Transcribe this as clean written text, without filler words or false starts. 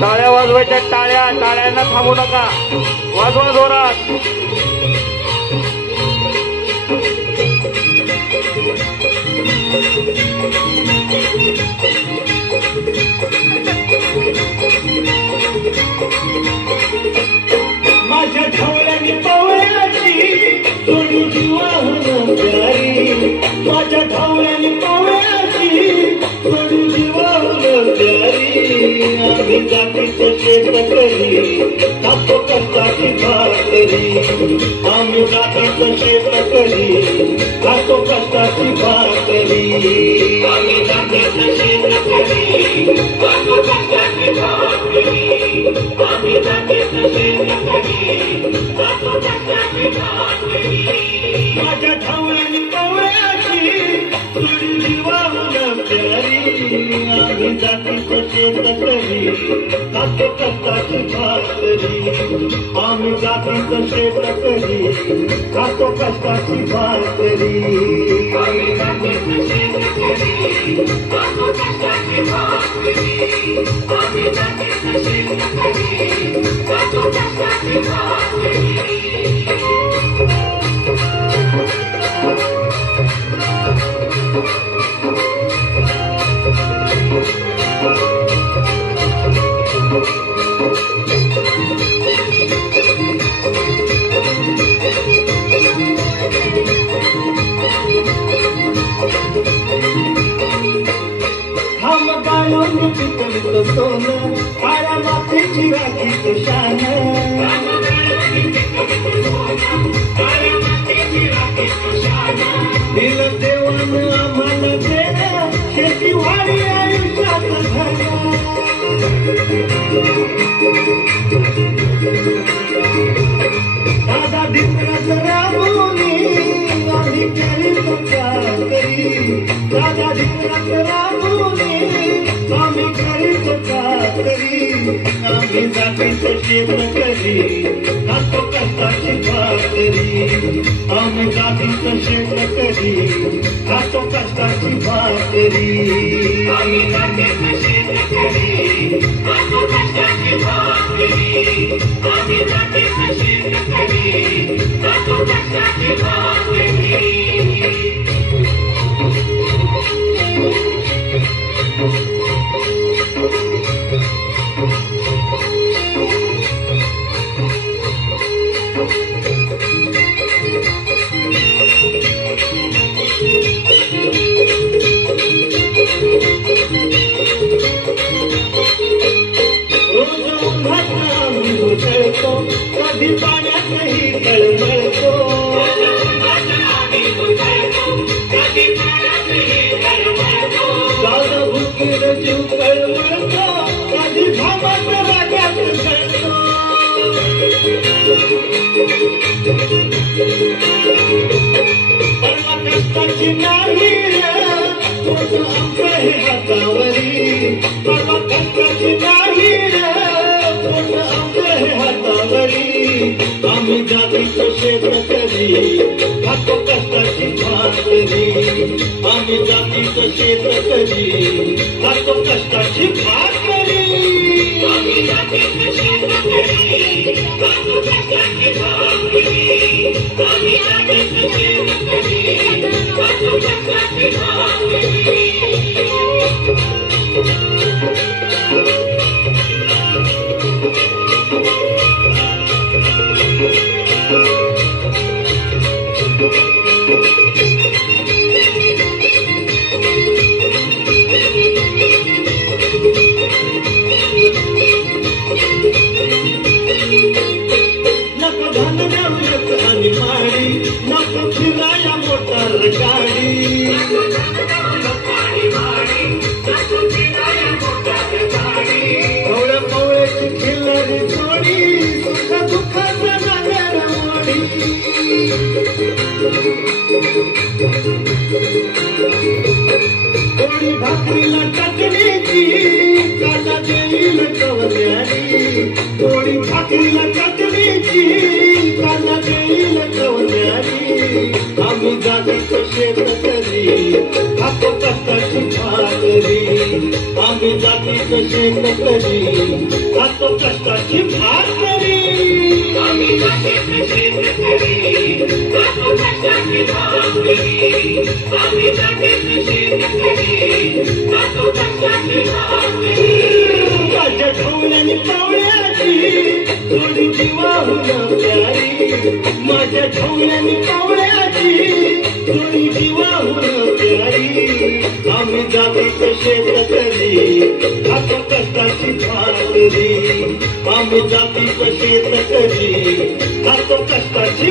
टाळ्या वाजवायच्या, टाळ्या, टाळ्यांना थांबू नका, वाजवा जोरात. माझ्या ढवळ्याने पवळ्याची सोडू जीवाहून प्यारी, माझ्या ढवळ्याने पवळ्याची सोडू जीवाहून प्यारी. आम्ही जातीचं शेतकरी खातो कष्टाची भाकरी, आम्ही जातीचं शेतकरी खातो कष्टाची भाकरी. आम्ही जातीचं शेतकरी खातो कष्टाची भाकरी, आम्ही जातीचं शेतकरी खातो कष्टाची भाकरी. माझ्या ढवळ्याने पवळ्याची सोडू जीवाहून प्यारी, आम्ही जातीचं शेतकरी खातो कष्टाची भाकरी, आम्ही जातीचं शेतकरी खातो कष्टाची भाकरी. आम्ही जातीचं शेतकरी खातो कष्टाची भाकरी, आम्ही जातीचं शेतकरी खातो कष्टाची भाकरी. हम गाळून पिकवितो सोनं, काळ्या मातीची राखीतो शान. दिलं देवानं आम्हाला देणं, शेतीवाडी आयुष्यात घडलं. दादा धिंगणात राबवली आम्ही केली कातरी, दादा धिंगणात राबवली आम्ही करीतो कातरी. आम्ही जातीचं शेतकरी खातो कष्टाची भाकरी, आम्ही जातीचं शेतकरी खातो कष्टाची भाकरी. आम्ही जातीचं शेतकरी खातो कष्टाची भाकरी, आम्ही जातीचं शेतकरी खातो कष्टाची भाकरी. कधी पाण्यातही तळमळतो, गाणं भुकीर जीव तळमळतो, कधी घामाच्या वाट्यात जळतो. परवा कष्टाची नाही पोट आमचं हे हातावरी, परवा कष्टाची नाही पोट आमचं हे हातावरी. आम्ही जातीचं शेतकरी खातो कष्टाची भाकरी, आम्ही जातीचं शेतकरी खातो कष्टाची भाकरी. आम्ही जातीचं शेतकरी खातो कष्टाची भाकरी, आम्ही जातीचं शेतकरी खातो कष्टाची भाकरी. नको धन दौलत आणि माडी, नको फिराया मोटार गाडी. कवळ्या पवळ्याची खिल्लारी जोडी, सुख दुःखाचा नागर मोडी. पोळी भाकरीला चटणीची काटा देईल कवल्यानी, पोळी भाकरीला चटणीची काटा देईल शेतकरी खातो कष्टाची भाकरी आम्ही जातीचे शेतकरी खातो कष्टाची भाकरी आम्ही जातीचे शेतकरी खातो कष्टाची भाकरी माझ्या ढवळ्याने पावळ्याची जोडी जीवाहून प्यारी माझ्या ढवळ्याने पावळ्याची जोडी जीवाहून प्यारी आम्ही जातीचे शेतकरी खातो कष्टाची भाकरी आम्ही जातीचे शेतकरी खातो कष्टाची